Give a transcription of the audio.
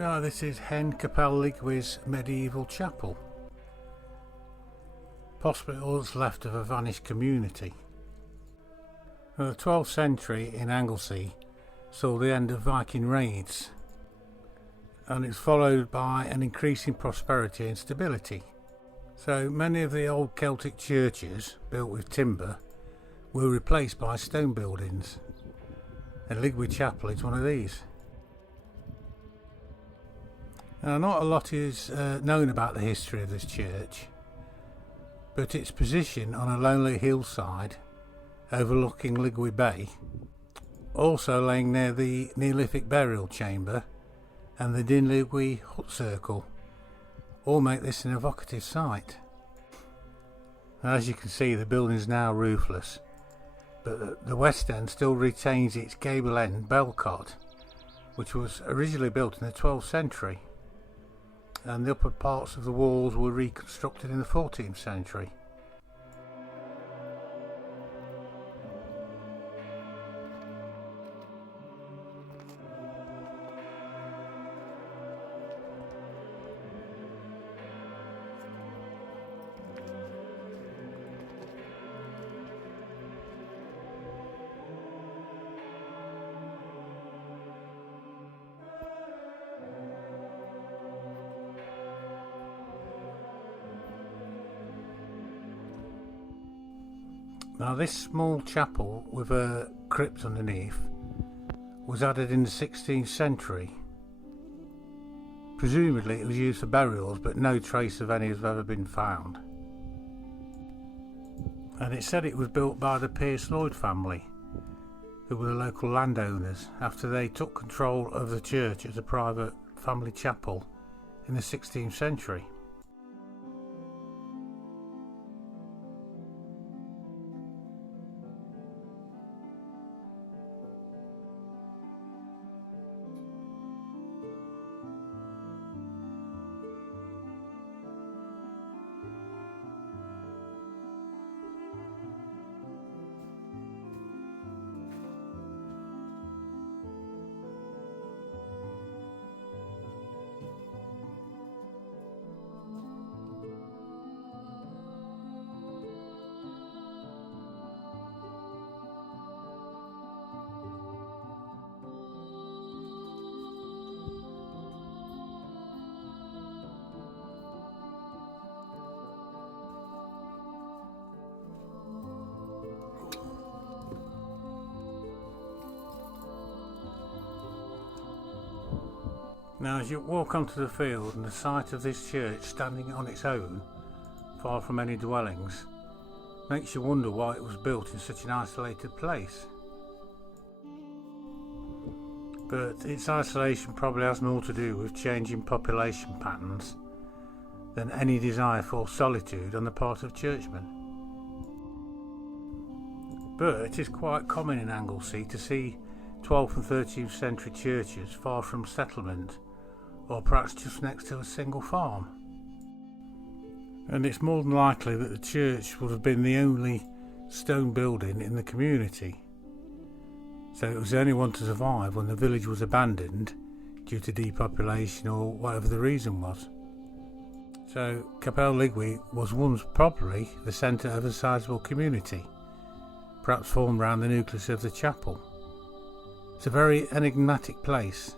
This is HENCAPEL medieval chapel. Possibly all that's left of a vanished community. The 12th century in Anglesey saw the end of Viking raids, and it's followed by an increasing prosperity and stability. So many of the old Celtic churches, built with timber, were replaced by stone buildings, and LLYGWY Chapel is one of these. Now, not a lot is known about the history of this church, but its position on a lonely hillside overlooking LLYGWY Bay, also laying near the Neolithic burial chamber and the LLYGWY hut circle, all make this an evocative site. As you can see, the building is now roofless, but the west end still retains its gable end bell cot, which was originally built in the 12th century, and the upper parts of the walls were reconstructed in the 14th century. Now, this small chapel with a crypt underneath was added in the 16th century. Presumably it was used for burials, but no trace of any has ever been found. And it's said it was built by the Pierce Lloyd family, who were the local landowners, after they took control of the church as a private family chapel in the 16th century. Now, as you walk onto the field, and the sight of this church standing on its own, far from any dwellings, makes you wonder why it was built in such an isolated place. But its isolation probably has more to do with changing population patterns than any desire for solitude on the part of churchmen. But it is quite common in Anglesey to see 12th and 13th century churches far from settlement, or perhaps just next to a single farm. And it's more than likely that the church would have been the only stone building in the community, so it was the only one to survive when the village was abandoned due to depopulation or whatever the reason was. So Capel LLYGWY was once probably the centre of a sizable community, perhaps formed around the nucleus of the chapel. It's a very enigmatic place,